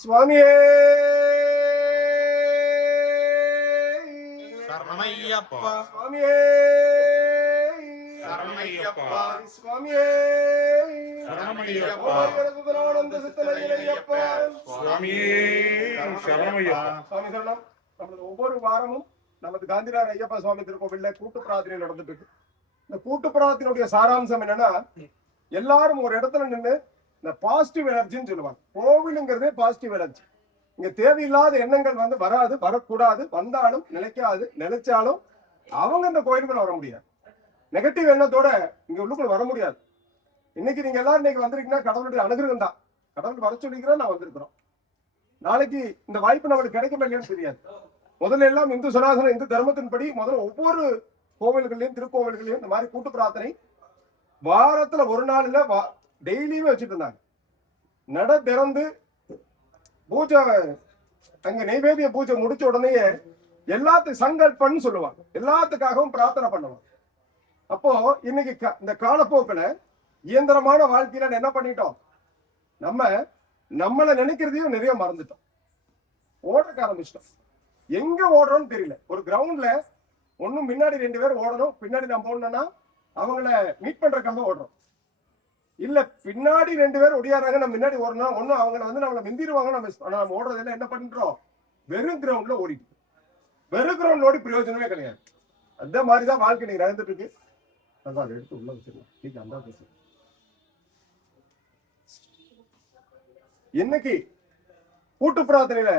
சுவாமியே சரணமையப்பா சுவாமியே சரணமையப்பா சுவாமியே சரணமையப்பா சுதரானந்த சித்தனையப்பா சுவாமியே சரணமையப்பா. சுவாமி சரணம். நமது ஒவ்வொரு வாரமும் நமது காந்திரார் ஐயப்பா சுவாமி திருக்கோவில்ல கூட்டு பிரார்த்தனை நடந்துட்டு இருக்கு. இந்த கூட்டு பிரார்த்தனையுடைய சாராம்சம் என்னன்னா, எல்லாரும் ஒரு இடத்துல நின்று இந்த பாசிட்டிவ் எனர்ஜின்னு சொல்லுவாங்க. கோவிலுங்கிறதே பாசிட்டிவ் எனர்ஜி. இங்க தேவையில்லாத எண்ணங்கள் வந்து வராது, வரக்கூடாது. வந்தாலும் நிலைக்காது, நிலைச்சாலும் அவங்க இந்த கோயிலுக்குள்ள வர முடியாது. நெகட்டிவ் எண்ணத்தோட இங்க உள்ளுக்குள்ள வர முடியாது. இன்னைக்கு நீங்க எல்லாரும் இன்னைக்கு வந்திருக்கீங்கன்னா கடவுளுடைய அனுகிரகம் தான். கடவுள் வர சொல்லிக்கிறோம், நான் வந்திருக்கிறோம். நாளைக்கு இந்த வாய்ப்பு நம்மளுக்கு கிடைக்கும் இல்லையான்னு தெரியாது. முதல்ல எல்லாம் இந்து சனாதன இந்து தர்மத்தின்படி முதல்ல ஒவ்வொரு கோவில்களையும் திருக்கோவில்களையும் இந்த மாதிரி கூட்டு பிரார்த்தனை வாரத்துல ஒரு நாள்ல டெய்லியுமே வச்சுட்டு இருந்தாங்க. நட திறந்து பூஜை அங்க நைவேத்திய பூஜை முடிச்ச உடனே எல்லாத்துக்கும் சங்கல்பன்னு சொல்லுவாங்க. எல்லாத்துக்காகவும் பிரார்த்தனை பண்ணுவாங்க. அப்போ இன்னைக்கு இந்த காலப்போக்கில் இயந்திரமான வாழ்க்கையில என்ன பண்ணிட்டோம், நம்மளை நினைக்கிறதையும் நிறைய மறந்துட்டோம். ஓடக்க ஆரம்பிச்சிட்டோம். எங்க ஓடுறோம்னு தெரியல. ஒரு கிரவுண்ட்ல ஒன்னும் முன்னாடி 2 பேர் ஓடணும், பின்னாடி நான் போனோம்னா அவங்கள மீட் பண்றதுக்காக ஓடுறோம். இல்ல பின்னாடி 2 பேர் ஒடியாடுறாங்க, நம்ம முன்னாடி ஓடணும், ஒன்னும் அவங்கள வந்து நம்மளை மிந்திடுவாங்க. நம்ம ஓடுறதுல என்ன பண்றோம், வெறும் கிரவுண்ட்ல ஓடிட்டு. வெறும் கிரவுண்ட்ல ஓடி பிரயோஜனமே கிடையாது. அந்த மாதிரிதான் வாழ்க்கை நீங்க நடந்துட்டு இருக்கு. எடுத்து உள்ள வச்சிருக்கோம். இன்னைக்கு கூட்டு பிரார்த்தனையில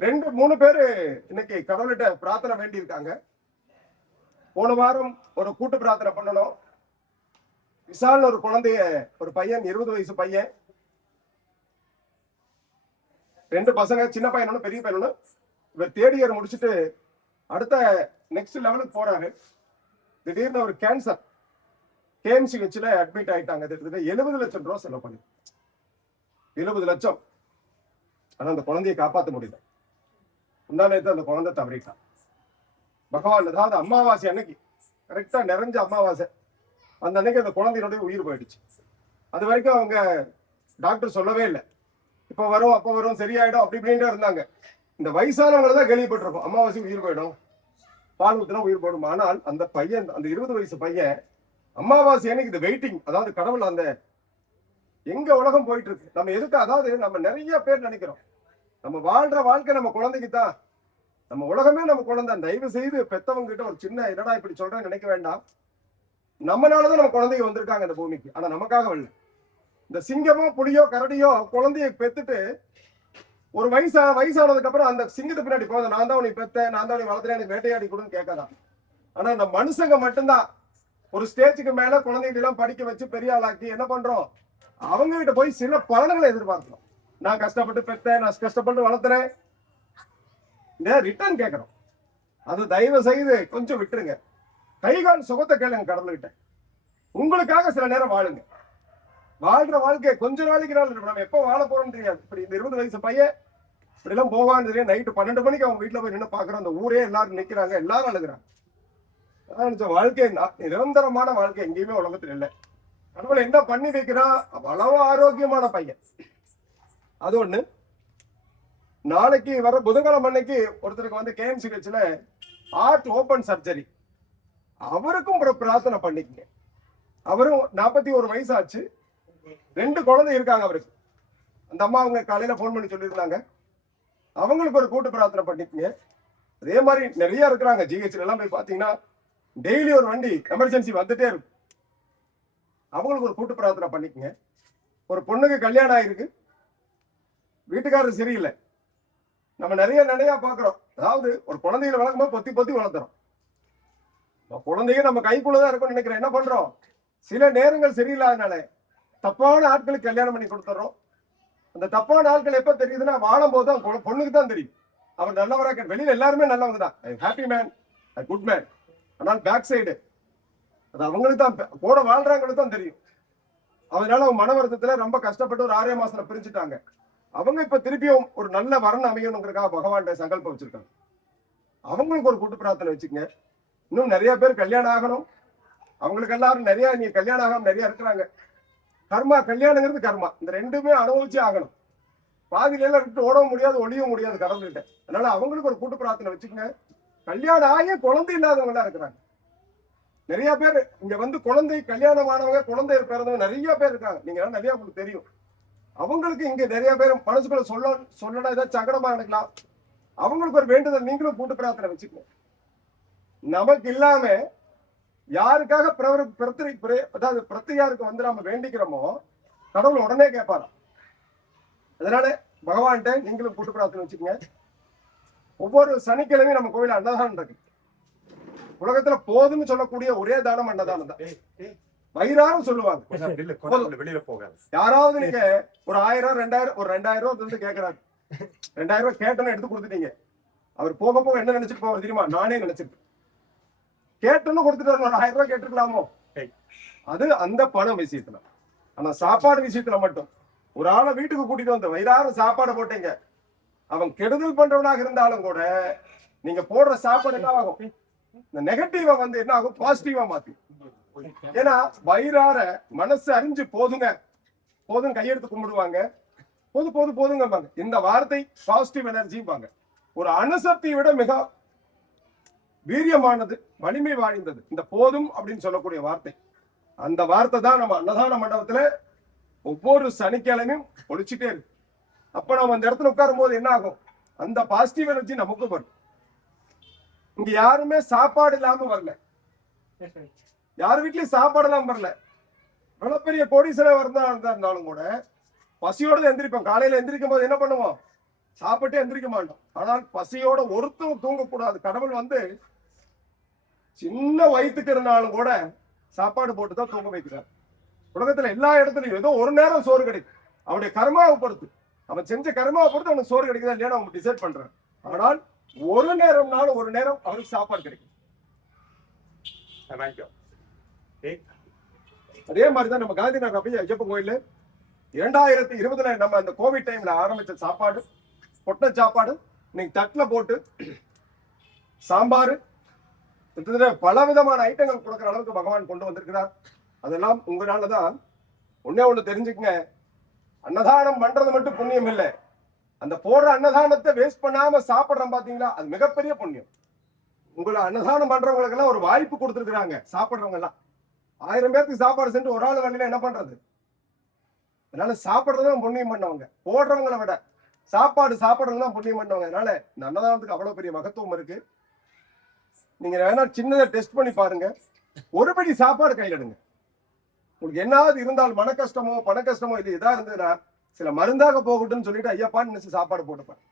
2-3 பேரு இன்னைக்கு கடவுள்கிட்ட பிரார்த்தனை வேண்டி இருக்காங்க. போன வாரம் ஒரு கூட்டு பிரார்த்தனை பண்ணணும். விசால் ஒரு குழந்தைய, ஒரு பையன், 20 வயசு பையன், 2 பசங்க, சின்ன பையன் ஒண்ணு, பெரிய பையன் ஒண்ணு. இவர் தேர்ட் இயர் முடிச்சுட்டு அடுத்த நெக்ஸ்ட் லெவலுக்கு போறாரு. திடீர்னு ஒரு கேன்சர் கேஎம்சி வச்சுல அட்மிட் ஆயிட்டாங்க. 70 லட்சம் ரூபாய் செலவு பண்ணி, 70 லட்சம். ஆனா அந்த குழந்தையை காப்பாற்ற முடியல. முன்னாடி அந்த குழந்தை தவறிட்டான். பகவான், அதாவது அமாவாசை அன்னைக்கு, கரெக்டா நிறைஞ்ச அமாவாசை அந்த அன்னைக்கு அந்த குழந்தையினுடைய உயிர் போயிடுச்சு. அது வரைக்கும் அவங்க டாக்டர் சொல்லவே இல்லை, இப்ப வரும் அப்ப வரும் சரியாயிடும் அப்படி இப்படின்ட்டு இருந்தாங்க. இந்த வயசானவங்களை தான் கேள்விப்பட்டிருக்கோம், அமாவாசை உயிர் போயிடும், பால் ஊத்தினா உயிர் போயிடும். ஆனால் அந்த பையன், அந்த 20 வயசு பையன், அமாவாசை அன்னைக்கு இந்த வெயிட்டிங், அதாவது கடவுள் அந்த எங்க உலகம் போயிட்டு இருக்கு. நம்ம எதுக்கு, அதாவது நம்ம நிறைய பேர் நினைக்கிறோம் நம்ம வாழ்ற வாழ்க்கை நம்ம குழந்தைக்கு தான், நம்ம உலகமே நம்ம குழந்தை. தயவு செய்து பெத்தவங்க கிட்ட ஒரு சின்ன என்னடா இப்படி சொல்றேன்னு நினைக்க வேண்டாம். நம்மளாலதான் நம்ம குழந்தைங்க வந்திருக்காங்க இந்த பூமிக்கு, ஆனா நமக்காக வரல. இந்த சிங்கமோ புலியோ கரடியோ குழந்தைய பெத்துட்டு ஒரு வயசானதுக்கு அப்புறம் அந்த சிங்கத்தை பின்னாடி போகுது, நான் தான் உனக்கு பெத்தேன், நான் தான் உனக்கு வளர்த்துறேன், எனக்கு வேட்டையாடி கொடுன்னு கேட்கலாம். ஆனா நம்ம மனுஷங்க மட்டும்தான் ஒரு ஸ்டேஜுக்கு மேல குழந்தைகிட்ட எல்லாம் படிக்க வச்சு பெரிய ஆளாக்கி என்ன பண்றோம், அவங்க கிட்ட போய் சில பலன்களை எதிர்பார்க்கிறோம். நான் கஷ்டப்பட்டு பெத்தேன், நான் கஷ்டப்பட்டு வளர்த்துறேன், ரிட்டர்ன் கேட்கிறோம். அது தயவு செய்து கொஞ்சம் விட்டுருங்க. கைகால் சுகத்தை கேளுங்க கடவுள்கிட்ட. உங்களுக்காக சில நேரம் வாழுங்க. வாழ்ற வாழ்க்கை கொஞ்ச நாளைக்கு நாள் நம்ம எப்போ வாழ போறோம்னு தெரியாது. இப்படி இந்த 20 வயசு பையன் இப்படி எல்லாம் போவான்னு தெரியும். நைட்டு 12 மணிக்கு அவங்க வீட்டுல போய் நின்று பாக்குறோம், அந்த ஊரே எல்லாரும் நிக்கிறாங்க, எல்லாரும் அழுகுறாங்க. வாழ்க்கை நிரந்தரமான வாழ்க்கை எங்கேயுமே உலகத்துல இல்லை. கடவுள் என்ன பண்ணி வைக்கிறா, அவ்வளவு ஆரோக்கியமான பையன். அது ஒண்ணு. நாளைக்கு வர புதன்கிழமை அன்னைக்கு ஒருத்தருக்கு வந்து கேஎம்சி வச்சுல ஹார்ட் ஓபன் சர்ஜரி. அவருக்கும் ஒரு பிரார்த்தனை பண்ணிக்கங்க. அவரும் 41 வயசு ஆச்சு, 2 குழந்தை இருக்காங்க அவருக்கு. அந்த அம்மா அவங்க காலையில போன் பண்ணி சொல்லியிருந்தாங்க. அவங்களுக்கு ஒரு கூட்டு பிரார்த்தனை பண்ணிக்கங்க. அதே மாதிரி நிறைய இருக்கிறாங்க. ஜிஹெச்ல எல்லாம் போய் பாத்தீங்கன்னா டெய்லி ஒரு வண்டி எமர்ஜென்சி வந்துட்டே இருக்கும். அவங்களுக்கு ஒரு கூட்டு பிரார்த்தனை பண்ணிக்கங்க. ஒரு பொண்ணுக்கு கல்யாணம் ஆயிருக்கு, வீட்டுக்காரர் சரியில்லை. நம்ம நிறைய பாக்குறோம். அதாவது ஒரு குழந்தைகளை வளர்க்கும்போது பொத்தி பொத்தி வளர்த்துறோம். குழந்தைங்க நம்ம கைக்குள்ளதான் இருக்கும்னு நினைக்கிறேன். என்ன பண்றோம், சில நேரங்கள் சரியில்லாதனால தப்பான ஆட்களுக்கு கல்யாணம் பண்ணி கொடுத்துறோம். அந்த தப்பான ஆட்கள் எப்ப தெரியுதுன்னா வாழும் போதுதான் பொண்ணுக்கு தான் தெரியும். அவர் நல்லவராக, வெளியில எல்லாருமே நல்லவங்க தான், ஹாப்பி மேன், குட் மேன். ஆனால் பேக் சைடு அது அவங்களுக்கு தான், கூட வாழ்றாங்களுக்கு தான் தெரியும். அதனால அவங்க மன வருத்தத்துல ரொம்ப கஷ்டப்பட்டு ஒரு 6 மாசத்துல பிரிச்சுட்டாங்க. அவங்க இப்ப திருப்பியும் ஒரு நல்ல வரன் அமையணுங்கிறதுக்காக பகவான் சங்கல்பம் வச்சிருக்காங்க. அவங்களுக்கு ஒரு கூட்டு பிரார்த்தனை வச்சுக்கங்க. இன்னும் நிறைய பேர் கல்யாணம் ஆகணும். அவங்களுக்கு எல்லாரும் நிறைய, நீங்க கல்யாணம் ஆகாம நிறைய இருக்கிறாங்க. கர்மா, கல்யாணங்கிறது கர்மா, இந்த 2மே அனுபவிச்சு ஆகணும். பாதியில எல்லாம் விட்டு ஓடவும் முடியாது, ஒளியவும் முடியாது கடவுள்கிட்ட. அதனால அவங்களுக்கு ஒரு கூட்டு பிரார்த்தனை வச்சுக்கோங்க. கல்யாணம் ஆகிய குழந்தை இல்லாதவங்க எல்லாம் இருக்கிறாங்க. நிறைய பேர் இங்க வந்து குழந்தை கல்யாணமானவங்க, குழந்தை பிறந்தவங்க நிறைய பேர் இருக்காங்க. நீங்க நிறைய உங்களுக்கு தெரியும். அவங்களுக்கு இங்க நிறைய பேர் மனசுக்குள்ள சொல்லணும் ஏதாவது சங்கடமா இருக்கலாம். அவங்களுக்கு ஒரு வேண்டுதல் நீங்களும் கூட்டு பிரார்த்தனை வச்சுக்கோங்க. நமக்கு இல்லாம யாருக்காக அதாவது பிரத்தியாருக்கு வந்து நம்ம வேண்டிக்கிறோமோ கடவுள் உடனே கேட்பாராம். அதனால பகவான்கிட்ட நீங்களும் கூட்டு பிரார்த்தனை வச்சுக்கோங்க. ஒவ்வொரு சனிக்கிழமையும் நம்ம கோயில அன்னதானம் இருக்கு. உலகத்துல போதும்னு சொல்லக்கூடிய ஒரே தானம் அன்னதானம் தான். வயிறாரும் சொல்லுவாங்க. வெளியில போகாது. யாராவது நீங்க ஒரு 1000 2000 ஒரு 2000 ரூபாய் வந்து கேட்கறாரு, 2000 ரூபாய் கேட்டோன்னு எடுத்து கொடுத்துட்டீங்க. அவர் போக போக என்ன நினைச்சிட்டு போவார் தெரியுமா? நானே நினைச்சிருக்கேன். கேட்டோன்னு கொடுத்துட்டு ஒரு 1000 ரூபாய் கேட்டுக்கலாமோ? அது அந்த பணம் விஷயத்துல. ஆனா சாப்பாடு விஷயத்துல மட்டும் ஒரு ஆளை வீட்டுக்கு கூட்டிட்டு வந்து வயிறார சாப்பாடு போட்டீங்க, அவன் கெடுதல் பண்றவனாக இருந்தாலும் கூட நீங்க போடுற சாப்பாடு என்ன ஆகும்? இந்த நெகட்டிவா வந்து என்ன ஆகும்? பாசிட்டிவா மாத்தி. ஏன்னா வயிறார மனசு அறிஞ்சு போதுங்க போதும் கையெடுத்து கும்பிடுவாங்க. போதுங்க. இந்த வார்த்தை பாசிட்டிவ் எனர்ஜிம்பாங்க. ஒரு அணுசக்தியை விட மிக வீரியமானது, வலிமை வாய்ந்தது இந்த போதும் அப்படின்னு சொல்லக்கூடிய வார்த்தை. அந்த வார்த்தை தான் நம்ம அன்னதான மண்டபத்துல ஒவ்வொரு சனிக்கிழமையும் ஒழிச்சுட்டே இருக்கு. அப்ப நம்ம அந்த இடத்துல உட்காரும் போது என்ன ஆகும்? அந்த பாசிட்டிவ் எனர்ஜி நமக்கு வரும். இங்க யாருமே சாப்பாடு இல்லாம வரல, யார் வீட்லயும் சாப்பாடு இல்லாம வரல. இவ்வளவு பெரிய கோடீஸ்வரர் இருந்தாலும் கூட பசியோட எந்திரிப்போம். காலையில எந்திரிக்கும் போது என்ன பண்ணுவோம்? சாப்பிட்டு எந்திரிக்க மாட்டோம். ஆனால் பசியோட ஒருத்தரும் தூங்கக்கூடாது. கடவுள் வந்து சின்ன வயிற்றுக்கு இருந்தாலும் கூட சாப்பாடு போட்டுதான் தூங்க வைக்கிறார். உலகத்துல எல்லா இடத்துலயும் ஏதோ ஒரு நேரம் சோறு கிடைக்கும். அவனுடைய கர்மாவை பொறுத்து, அவன் செஞ்ச கர்மாவை பொறுத்து அவனுக்கு சோறு கிடைக்குதா இல்லையா அவங்க டிசைட் பண்றான். ஆனால் ஒரு நேரம்னாலும் ஒரு நேரம் அவருக்கு சாப்பாடு கிடைக்கும். அதே மாதிரிதான் நம்ம காந்தி நகர் போய் ஐயப்பன் கோயில் 2020 நம்ம அந்த கோவிட் டைம்ல ஆரம்பிச்ச சாப்பாடு, பொட்ட சாப்பாடு இன்னைக்கு தட்டுல போட்டு சாம்பார் பல விதமான ஐட்டங்கள் கொடுக்குற அளவுக்கு பகவான் கொண்டு வந்திருக்கிறார். அதெல்லாம் உங்களாலதான். ஒன்னே ஒண்ணு தெரிஞ்சுக்கங்க, அன்னதானம் பண்றது மட்டும் புண்ணியம் இல்லை, அந்த போடுற அன்னதானத்தை வேஸ்ட் பண்ணாம சாப்பிடுறோம் பாத்தீங்களா, அது மிகப்பெரிய புண்ணியம். உங்களை அன்னதானம் பண்றவங்களுக்கு எல்லாம் ஒரு வாய்ப்பு கொடுத்துருக்காங்க. சாப்பிடுறவங்க எல்லாம் 1000 பேருக்கு சாப்பாடு சென்று ஒரு ஆள் வரல என்ன பண்றது? அதனால சாப்பிடுறதும் புண்ணியம் பண்ணவங்க, போடுறவங்களை விட சாப்பாடு சாப்பிடுறவங்க தான் புண்ணியம் பண்ணவங்க. அதனால இந்த அன்னதானத்துக்கு அவ்வளவு பெரிய மகத்துவம் இருக்கு. நீங்க வேணா சின்னதை டெஸ்ட் பண்ணி பாருங்க. ஒரு படி சாப்பாடு கையில் எடுங்க. உங்களுக்கு என்னாவது இருந்தால் மன கஷ்டமோ பண கஷ்டமோ இது எதா இருந்ததுன்னா சில மருந்தாக போகட்டும்னு சொல்லிட்டு ஐயப்பான்னு நினைச்சு சாப்பாடு போட்டுப்பாங்க.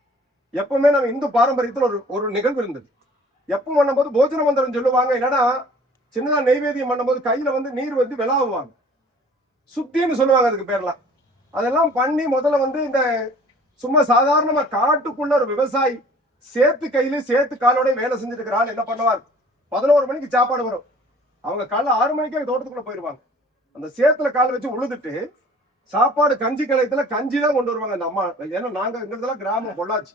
எப்பவுமே நம்ம இந்து பாரம்பரியத்தில் ஒரு நிகழ்வு இருந்தது. எப்ப பண்ணும்போது போஜன மந்திரம் சொல்லுவாங்க. இல்லைன்னா சின்னதா நெய்வேதியம் பண்ணும்போது கையில வந்து நீர் வந்து விளாவுவாங்க, சுத்தின்னு சொல்லுவாங்க அதுக்கு பேர்லாம். அதெல்லாம் பண்ணி முதல்ல வந்து இந்த சும்மா சாதாரணமா காட்டுக்குள்ள ஒரு விவசாயி சேர்த்து கையில சேர்த்து காலோட வேலை செஞ்சுட்டு இருக்கிற ஆள் என்ன பண்ணுவார்? 11 மணிக்கு சாப்பாடு வரும். அவங்க காலைல 6 மணிக்கே தோட்டத்துக்குள்ள போயிருவாங்க. அந்த சேத்துல கால் வச்சு உழுதுட்டு சாப்பாடு கஞ்சி கலையத்துல கஞ்சி தான் கொண்டு வருவாங்க அந்த அம்மா. ஏன்னா நாங்க இங்கிறதுலாம் கிராமம் பொள்ளாச்சி,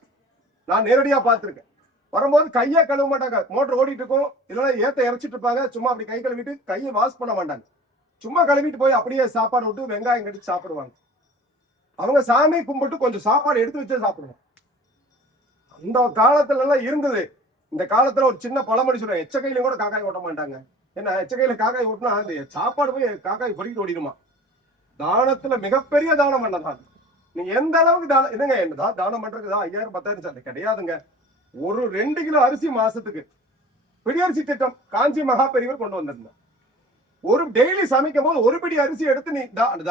நான் நேரடியா பார்த்திருக்கேன். வரும்போது கையை கழுவ மாட்டாங்க, மோட்டர் ஓடிட்டு இருக்கும், இல்லைன்னா ஏத்த இறைச்சிட்டு இருப்பாங்க. சும்மா அப்படி கை கழுவிட்டு கையை வாஷ் பண்ண மாட்டாங்க, சும்மா கழுவிட்டு போய் அப்படியே சாப்பாடு விட்டு வெங்காயம் கடிச்சு சாப்பிடுவாங்க. அவங்க சாமி கும்பிட்டு கொஞ்சம் சாப்பாடு எடுத்து வச்சே சாப்பிடுவாங்க. அந்த காலத்துல எல்லாம் இருந்தது. இந்த காலத்துல ஒரு சின்ன பழமொழி சொல்லுவாங்க, எச்ச கையில கூட காக்காய் ஓட்ட மாட்டாங்க. ஏன்னா எச்ச கையில காக்காய் ஓட்டினா அந்த சாப்பாடு போய் காக்காய் பொறிக்கிட்டு ஓடிடுமா. தானத்துல மிகப்பெரிய தானம் என்னதான். நீங்க எந்த அளவுக்கு தானம் என்னங்க என்னதான் தானம் பண்றதுக்கு 5000 10,000 சார் கிடையாதுங்க. ஒரு 2 கிலோ அரிசி மாசத்துக்கு பிடியரிசி திட்டம் காஞ்சி மகா பெரியவர் கொண்டு வந்திருந்தார். ஒரு டெய்லி சமைக்கும் போது ஒரு பிடி அரிசி எடுத்து நீ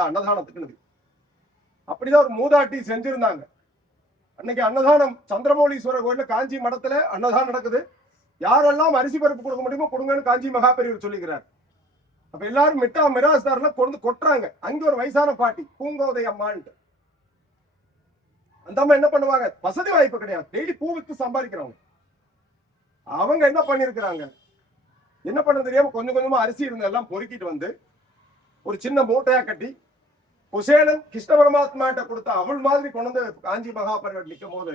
அன்னதானத்துக்கு அப்படிதான் ஒரு மூதாட்டி செஞ்சிருந்தாங்க. அன்னைக்கு அன்னதானம் சந்திரமௌலீஸ்வரர் கோயில்ல காஞ்சி மடத்துல அன்னதானம் நடக்குது. யாரெல்லாம் அரிசி பருப்பு கொடுக்க முடியுமோ கொடுங்கன்னு காஞ்சி மகா பெரியவர் சொல்லிக்கிறார். அப்ப எல்லாரும் மிட்டா மிராஸ்தார்ல கொண்டு கொட்டுறாங்க. அங்க ஒரு வயசான பாட்டி பூங்கோதை அம்மான்ட்டு, அந்த அம்மா என்ன பண்ணுவாங்க? வசதி வாய்ப்பு கிடையாது, டெய்லி பூ வித்து சம்பாதிக்கிறவங்க. அவங்க என்ன பண்ணிருக்கிறாங்க, என்ன பண்ண தெரியாம கொஞ்சம் கொஞ்சமா அரிசி இருந்த எல்லாம் பொறுக்கிட்டு வந்து ஒரு சின்ன மூட்டையா கட்டி குசேலன் கிருஷ்ண பரமாத்மாட்ட கொடுத்த அவள் மாதிரி கொண்டு வந்து காஞ்சி மகாபரிவர் நிற்கும் போது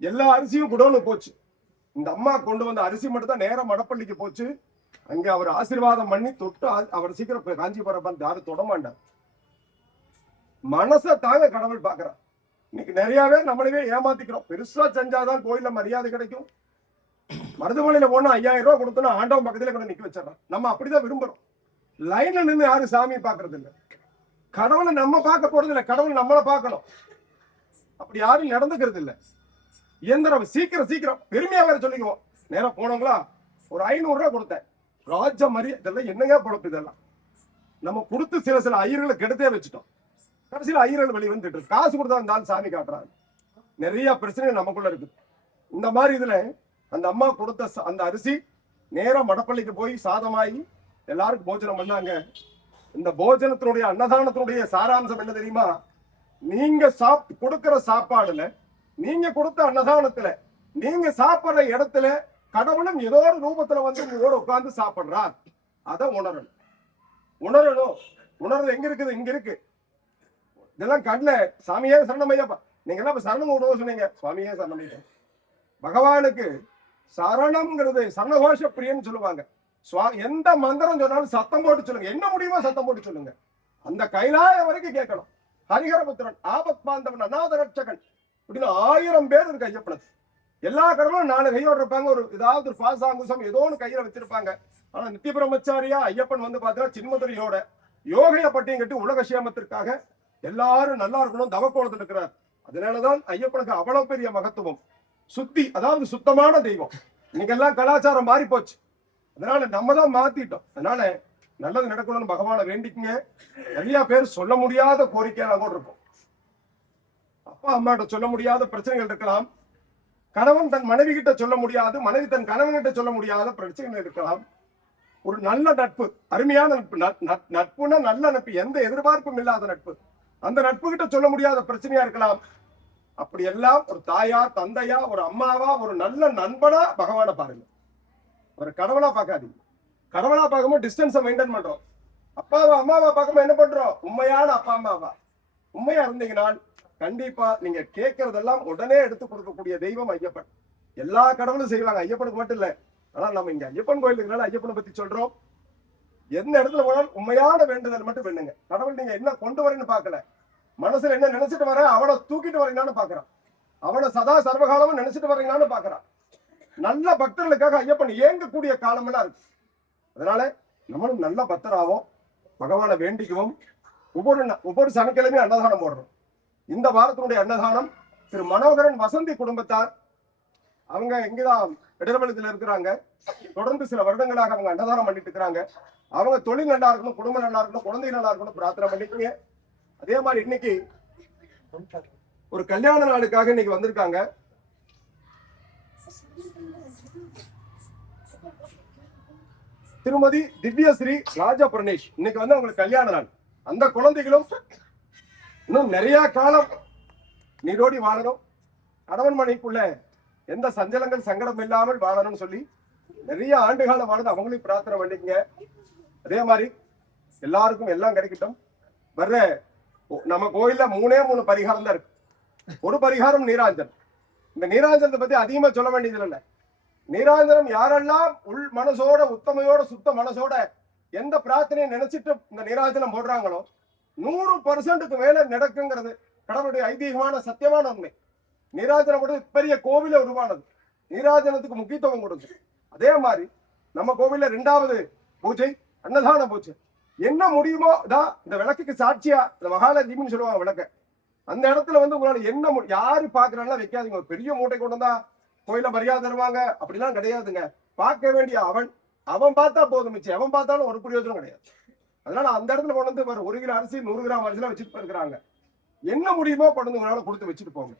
எல்லா அரிசியும் குடோனு போச்சு. இந்த அம்மா கொண்டு வந்த அரிசி மட்டும் தான் நேரம் மடப்பள்ளிக்கு போச்சு. அங்க அவர் ஆசீர்வாதம் பண்ணி தொட்டு அவர் சீக்கிரம் காஞ்சி பரப்பன் யாரும் தொடமாண்டார். மனசை தாங்க கடவுள் பாக்குறார். இன்னைக்கு நிறைய பேர் நம்மளவே ஏமாத்திக்கிறோம். பெருசா செஞ்சாதான் கோயில்ல மரியாதை கிடைக்கும். மருதுமலையில போனா 5000 ரூபாய் கொடுத்தோம்னா ஆண்டவன் பக்கத்துல கூட நிக்க வச்சிடறான். நம்ம அப்படிதான் விரும்புறோம். லைன்ல நின்று யாரும் சாமி பாக்குறது இல்லை. கடவுளை நம்ம பார்க்க போறது இல்லை, கடவுள் நம்மளை பார்க்கணும். அப்படி யாரும் நடந்துக்கிறது இல்லை. இயந்திரம் சீக்கிரம் பெருமையா வேற சொல்லிக்குவோம். நேரம் போனவங்களா ஒரு 500 ரூபாய் கொடுத்தேன், ராஜ மாதிரி இதெல்லாம் என்னங்க பொழப்பு இதெல்லாம். நம்ம கொடுத்து சில ஐயர்களை கெடுத்தே வச்சுட்டோம். கடைசியில் ஐயர்கள் வெளியே வந்துட்டு காசு கொடுத்தா இருந்தாலும் சாமி காட்டுறாங்க. நிறைய பிரச்சனை நமக்குள்ள இருக்கு. இந்த மாதிரி இதுல அந்த அம்மா கொடுத்த அந்த அரிசி நேரம் மடப்பள்ளிக்கு போய் சாதமாகி எல்லாருக்கும் போஜனம் பண்ணாங்க. இந்த போஜனத்தினுடைய அன்னதானத்தினுடைய சாராம்சம் என்ன தெரியுமா? நீங்க கொடுக்கிற சாப்பாடுல, நீங்க கொடுத்த அன்னதானத்துல, நீங்க சாப்பிடுற இடத்துல கடவுளும் ஏதோ ஒரு ரூபத்துல வந்து உங்களோட உட்கார்ந்து சாப்பிடுறார். அதை உணரணும். உணர்றது எங்க இருக்குது? இங்க இருக்கு. இதெல்லாம் கண்ணுல சாமியே சரணமையப்பா. நீங்க என்ன சரணம் விடுவ சொன்னீங்க, சுவாமியே சரணமையா. பகவானுக்கு சரணம்ங்கிறது சரணகோஷ பிரியன்னு சொல்லுவாங்க. எந்த மந்திரம் சொன்னாலும் சத்தம் போட்டு சொல்லுங்க. என்ன முடியுமோ சத்தம் போட்டு சொல்லுங்க. அந்த கைலாய வரைக்கும் கேட்கணும். ஹரிஹரபுத்திரன், ஆபத் பாந்தவன், அநாத ரட்சகன் அப்படின்னு 1000 பேர் இருக்கு ஐயப்பனுக்கு. எல்லா கடவுளும் 4 கையோடு இருப்பாங்க. ஒரு ஏதாவது ஒரு பாசாங்குசம் ஏதோ ஒன்று கையில வச்சிருப்பாங்க. ஆனா நித்திய பிரம்மச்சாரியா ஐயப்பன் வந்து பாத்தீங்கன்னா சின்மதுரையோட யோகைய பட்டியும் கட்டி உலக சேமத்திற்காக எல்லாரும் நல்லா இருக்கணும் தவக்கோலத்தில் இருக்கிறார். அதனாலதான் ஐயப்பனுக்கு அவ்வளவு பெரிய மகத்துவம். சுத்தி, அதாவது சுத்தமான தெய்வம். இன்னைக்கு எல்லாம் கலாச்சாரம் மாறி போச்சு. அதனால நம்ம தான் மாத்திட்டோம். அதனால நல்லது நடக்கணும்னு பகவானை வேண்டிக்குங்க. நிறைய பேர் சொல்ல முடியாத கோரிக்கையெல்லாம் கூட இருக்கும். அப்பா அம்மாட்ட சொல்ல முடியாத பிரச்சனைகள் இருக்கலாம். கணவன் தன் மனைவி கிட்ட சொல்ல முடியாது, மனைவி தன் கணவன் கிட்ட சொல்ல முடியாத பிரச்சனைகள் இருக்கலாம். ஒரு நல்ல நட்பு, அருமையான நட்பு, நட்புனா நல்ல நட்பு, எந்த எதிர்பார்ப்பும் இல்லாத நட்பு, அந்த நட்பு கிட்ட சொல்ல முடியாத பிரச்சனையா இருக்கலாம். அப்படி எல்லாம் ஒரு தாயா, தந்தையா, ஒரு அம்மாவா, ஒரு நல்ல நண்பனா பகவானை பாருங்க. ஒரு கடவுளா பார்க்காதீங்க. கடவுளா பார்க்கும்போது டிஸ்டன்ஸை மெயின்டைன் பண்றோம். அப்பாவா அம்மாவா பார்க்கும்போது என்ன பண்றோம்? உண்மையான அப்பா அம்மாவா உண்மையா இருந்தீங்கன்னா கண்டிப்பா நீங்க கேட்கறதெல்லாம் உடனே எடுத்து கொடுக்கக்கூடிய தெய்வம் ஐயப்பன். எல்லா கடவுளும் செய்வாங்க, ஐயப்பனுக்கு மட்டும் இல்ல. ஆனா நம்ம இங்க ஐயப்பன் கோயிலுக்குனால ஐயப்பனை பத்தி சொல்றோம். எந்த இடத்துல போனாலும் உண்மையான வேண்டுதல் மட்டும் வேணுங்க. கடவுள் நீங்க என்ன கொண்டு வரேன்னு பார்க்கல, மனசுல என்ன நினைச்சிட்டு வர, அவனை தூக்கிட்டு வரீங்களான்னு பாக்குறான். அவனை சதா சர்வகாலமும் நினைச்சிட்டு வரீங்களான்னு பாக்குறான். நல்ல பக்தர்களுக்காக ஐயப்பன் ஏங்கக்கூடிய காலம் எல்லாம் இருக்கு. அதனால நம்மளும் நல்ல பக்தராகவும் பகவானை வேண்டிக்குவோம். ஒவ்வொரு சனிக்கிழமையும் அன்னதானம் போடுறோம். இந்த வாரத்தினுடைய அன்னதானம் திரு மனோகரன் வசந்தி குடும்பத்தார். அவங்க இங்கதான் இடர்வளத்தில் இருக்கிறாங்க. தொடர்ந்து சில வருடங்களாக அவங்க அன்னதானம் பண்ணிட்டு இருக்கிறாங்க. அவங்க தொழில் நல்லா இருக்கணும், குடும்பம் நல்லா இருக்கணும், குழந்தை நல்லா இருக்கணும் பிரார்த்தனை பண்ணிக்கோங்க. அதே மாதிரி இன்னைக்கு ஒரு கல்யாண நாளுக்காக இன்னைக்கு வந்திருக்காங்க. திருமதி திவ்யஸ்ரீ ராஜா பிரணேஷ். இன்னைக்கு வந்து அவங்களுக்கு கல்யாண நாள். அந்த குழந்தைகளும் இன்னும் நிறைய காலம் நீரோடி வாழணும், கணவன் மனைவிக்குள்ள எந்த சஞ்சலங்கள் சங்கடம் இல்லாமல் வாழணும்னு சொல்லி நிறைய ஆண்டு காலம் வாழ்ந்து அவங்களையும் பிரார்த்தனை பண்ணிக்கங்க. அதே மாதிரி எல்லாருக்கும் எல்லாம் கிடைக்கட்டும். வர்ற நம்ம கோயில்ல 3 பரிகாரம் தான் இருக்கு. ஒரு பரிகாரம் நீராஞ்சனம். இந்த நீராஞ்சனத்தை பத்தி அதிகமா சொல்ல வேண்டியது இல்லை. நீராஞ்சனம் யாரெல்லாம் உள் மனசோட, உத்தமையோட, சுத்த மனசோட எந்த பிரார்த்தனையை நினைச்சிட்டு இந்த நீராஞ்சனம் போடுறாங்களோ 100% மேல நடக்குங்கிறது கடவுளுடைய ஐதீகமான சத்தியமான உண்மை. நீராஜனம் பெரிய கோவில உருவானது. நீராஜனத்துக்கு முக்கியத்துவம் கொடுத்து அதே மாதிரி நம்ம கோவில்ல 2வது பூஜை அன்னதான பூஜை. என்ன முடியுமோ தான் இந்த விளக்குக்கு சாட்சியா இந்த மகாலட்சுமின்னு சொல்லுவாங்க விளக்க. அந்த இடத்துல வந்து உங்களால என்ன யாரு பாக்குறாங்களா வைக்காதீங்க. ஒரு பெரிய மூட்டை கொண்டு வந்தா கோயில மரியாதை தருவாங்க அப்படிலாம் கிடையாதுங்க. பார்க்க வேண்டிய அவன் பார்த்தா போதும், மிச்சம் அவன் பார்த்தாலும் ஒரு பிரயோஜனம் கிடையாது. அதனால அந்த இடத்துல கொண்டு வந்து 1 கிலோ அரிசி 100 கிராம் அரிசிலாம் வச்சுட்டு இருக்கிறாங்க. என்ன முடியுமோ கொண்டு வந்து உங்களால கொடுத்து வச்சுட்டு போங்க.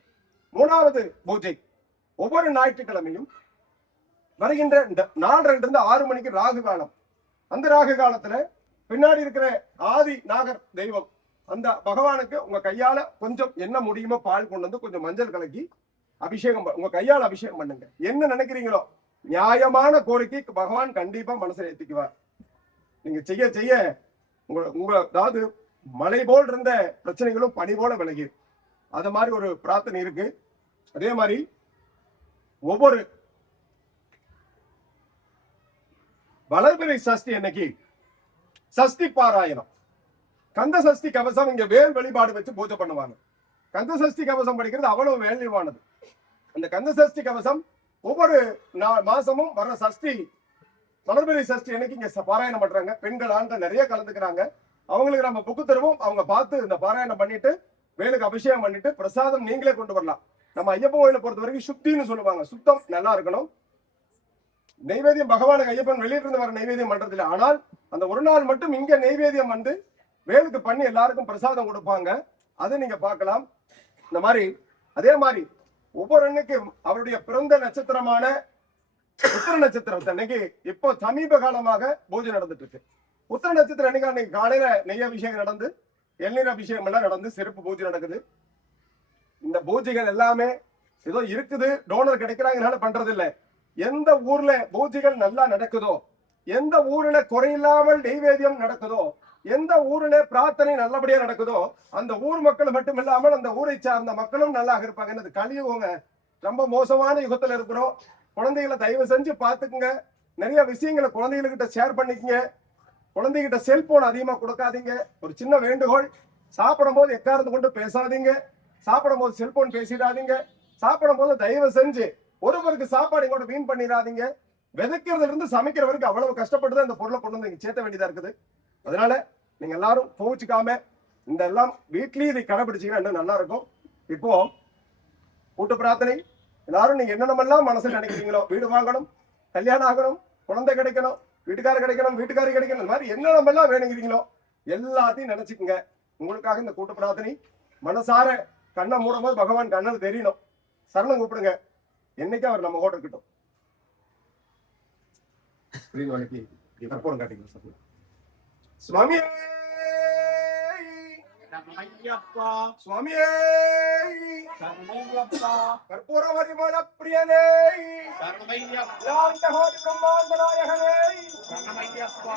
3வது பூஜை ஒவ்வொரு ஞாயிற்றுக்கிழமையும் வருகின்ற 4:30 to 6 மணிக்கு ராகு காலம். அந்த ராகு காலத்துல பின்னாடி இருக்கிற ஆதி நாகர் தெய்வம் அந்த பகவானுக்கு உங்க கையால கொஞ்சம் என்ன முடியுமோ பால் கொண்டு வந்து கொஞ்சம் மஞ்சள் கலக்கி அபிஷேகம் உங்க கையால அபிஷேகம் பண்ணுங்க. என்ன நினைக்கிறீங்களோ நியாயமான கோரிக்கை பகவான் கண்டிப்பா மனசுல ஏத்திக்குவார். நீங்க செய்ய செய்ய உங்க அதாவது மலை போல் இருந்த பிரச்சனைகளும் பனி போல விலகி அது மாதிரி ஒரு பிரார்த்தனை இருக்கு. அதே மாதிரி ஒவ்வொரு வளர்பிறை சஷ்டி அன்னைக்கு சஷ்டி பாராயணம், கந்த சஷ்டி கவசம் இங்க வேல் வழிபாடு வச்சு பூஜை பண்ணுவாங்க. கந்த சஷ்டி கவசம் படிக்கிறது அவ்வளவு வேல்யூவானது. அந்த கந்த சஷ்டி கவசம் ஒவ்வொரு மாசமும் வர்ற சஷ்டி, வளர்பிறை சஷ்டி அன்னைக்கு இங்க பாராயணம் பண்றாங்க. பெண்கள் ஆண்கள் நிறைய கலந்துக்கிறாங்க. அவங்களுக்கு நம்ம புக்கு தருவோம். அவங்க பார்த்து இந்த பாராயணம் பண்ணிட்டு வேலுக்கு அபிஷேகம் பண்ணிட்டு பிரசாதம் நீங்களே கொண்டு வரலாம். நம்ம ஐயப்பன் கோயிலை பொறுத்த வரைக்கும் சுத்தின்னு சொல்லுவாங்க, சுத்தம் நல்லா இருக்கணும். நெய்வேத்தியம் பகவானுக்கு ஐயப்பன் வெளியிலிருந்து வர நெய்வேத்தியம் பண்றது இல்லை. ஆனால் அந்த ஒரு நாள் மட்டும் இங்க நெய்வேத்தியம் வந்து வேலுக்கு பண்ணி எல்லாருக்கும் பிரசாதம் கொடுப்பாங்க. அதை நீங்க பார்க்கலாம். இந்த மாதிரி அதே மாதிரி ஒவ்வொரு அன்னைக்கும் அவருடைய பிறந்த நட்சத்திரமான உத்திர நட்சத்திரம் அன்னைக்கு இப்போ சமீப காலமாக பூஜை நடந்துட்டு இருக்கு. உத்திர நட்சத்திரம் அன்னைக்கு காலையில நெய் அபிஷேகம் நடந்து எண்ணீர் அபிஷேகம் எல்லாம் நடந்து சிறப்பு பூஜை நடக்குது. இந்த பூஜைகள் எல்லாமே ஏதோ இருக்குது, டோனர் கிடைக்கிறாங்கனால பண்றது இல்லை. எந்த ஊர்ல பூஜைகள் நல்லா நடக்குதோ, எந்த ஊர்ல குறையில்லாமல் நெய்வேத்தியம் நடக்குதோ, எந்த ஊர்ல பிரார்த்தனை நல்லபடியா நடக்குதோ, அந்த ஊர் மக்கள் மட்டும் இல்லாமல் அந்த ஊரை சார்ந்த மக்களும் நல்லா இருப்பாங்க. என்னது கலியுகங்க, ரொம்ப மோசமான யுகத்துல இருக்கிறோம். குழந்தைகளை தயவு செஞ்சு பாத்துக்குங்க. நிறைய விஷயங்களை குழந்தைகிட்ட ஷேர் பண்ணிக்கங்க. குழந்தைகிட்ட செல்போன் அதிகமா கொடுக்காதீங்க. ஒரு சின்ன வேண்டுகோள், சாப்பிடும் போது எக்காரந்து கொண்டு பேசாதீங்க. சாப்பிடும் போது செல்போன் பேசிடாதீங்க. சாப்பிடும் போது தயவு செஞ்சு ஒருவருக்கு சாப்பாடு கூட வீண் பண்ணிடாதீங்க. விதைக்கிறதுல இருந்து சமைக்கிற வரைக்கும் அவ்வளவு கஷ்டப்பட்டு அந்த பொருளை கொண்டு வந்து சேர்த்த வேண்டியதா இருக்குது. அதனால நீங்க எல்லாரும் போச்சுக்காம இந்த எல்லாம் வீட்லயும் இதை கடைபிடிச்சீங்கன்னா இன்னும் நல்லா இருக்கும். இப்போ கூட்டு பிரார்த்தனை எல்லாரும் நீங்க என்னென்னமெல்லாம் மனசுல நினைக்கிறீங்களோ, வீடு வாங்கணும், கல்யாணம் ஆகணும், குழந்தை கிடைக்கணும், வீட்டுக்காரர் கிடைக்கணும், வீட்டுக்காரி கிடைக்கணும், இந்த மாதிரி என்னென்னமெல்லாம் வேணுங்கிறீங்களோ எல்லாத்தையும் நினைச்சுக்குங்க. உங்களுக்காக இந்த கூட்டு பிரார்த்தனை மனசார கண்ணை மூடும்போது பகவான் கண்ணல் தெரியணும். சரணம் கூப்பிடுங்க. என்னைக்கு அவர் நம்ம கூட இருக்கட்டும். கற்பூரம் காட்டிங்க. சுவாமியே சுவாமியே கற்பூர வரிமள பிரியனே பிரம்மாண்ட நாயகனே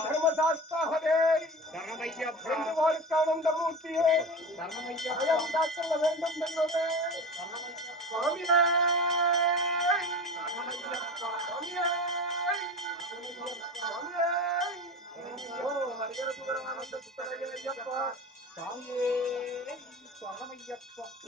தர்மசாஸ்தாகவே ஆனந்த மூர்த்தியே சொல்ல வேண்டும் என்பதே சுவாமியே சுவாமியே